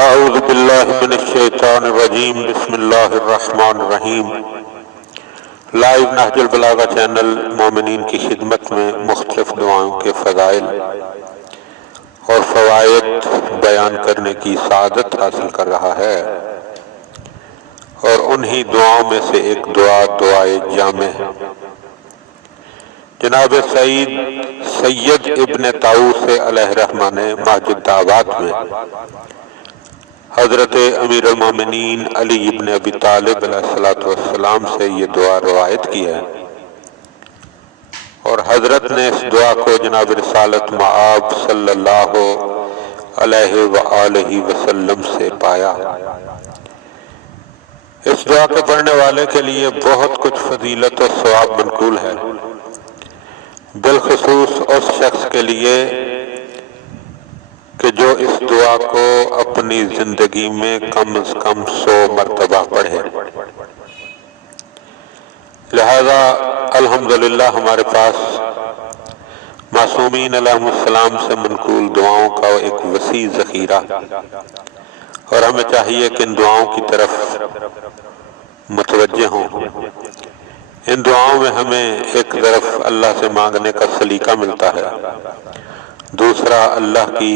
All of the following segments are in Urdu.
اعوذ باللہ من الشیطان الرجیم بسم اللہ الرحمن الرحیم۔ لائیو نہج البلاغہ چینل مومنین کی خدمت میں مختلف دعاؤں کے فضائل اور فوائد بیان کرنے کی سعادت حاصل کر رہا ہے، اور انہی دعاؤں میں سے ایک دعا دعائے جامع ہے۔ جناب سید ابن طاؤس علیہ الرحمہ نے محج الدعوات میں حضرت امیر المومنین علی ابن ابی طالب علیہ السلام سے یہ دعا روایت کی ہے، اور حضرت نے اس دعا کو جناب رسالت مآب صلی اللہ علیہ وآلہ وسلم سے پایا۔ اس دعا کے پڑھنے والے کے لیے بہت کچھ فضیلت و ثواب منقول ہے، بالخصوص اس شخص کے لیے کہ جو اس دعا کو اپنی زندگی میں کم از کم 100 مرتبہ پڑھے۔ لہذا الحمدللہ ہمارے پاس معصومین علیہ السلام سے منقول دعاؤں کا ایک وسیع ذخیرہ، اور ہمیں چاہیے کہ ان دعاؤں کی طرف متوجہ ہوں۔ ان دعاؤں میں ہمیں ایک طرف اللہ سے مانگنے کا سلیقہ ملتا ہے، دوسرا اللہ کی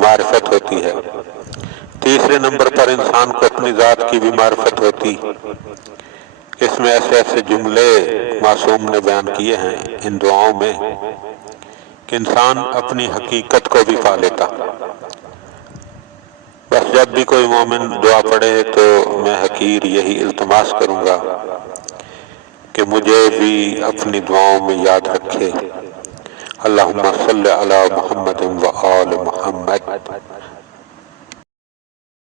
معرفت ہوتی ہے، تیسرے نمبر پر انسان کو اپنی ذات کی بھی معرفت ہوتی۔ اس میں ایسے ایسے جملے معصوم نے بیان کیے ہیں ان دعاؤں میں کہ انسان اپنی حقیقت کو بھی پا لیتا۔ بس جب بھی کوئی مومن دعا پڑھے تو میں حقیر یہی التماس کروں گا کہ مجھے بھی اپنی دعاؤں میں یاد رکھے۔ اللہم صلی علی محمد و آل محمد۔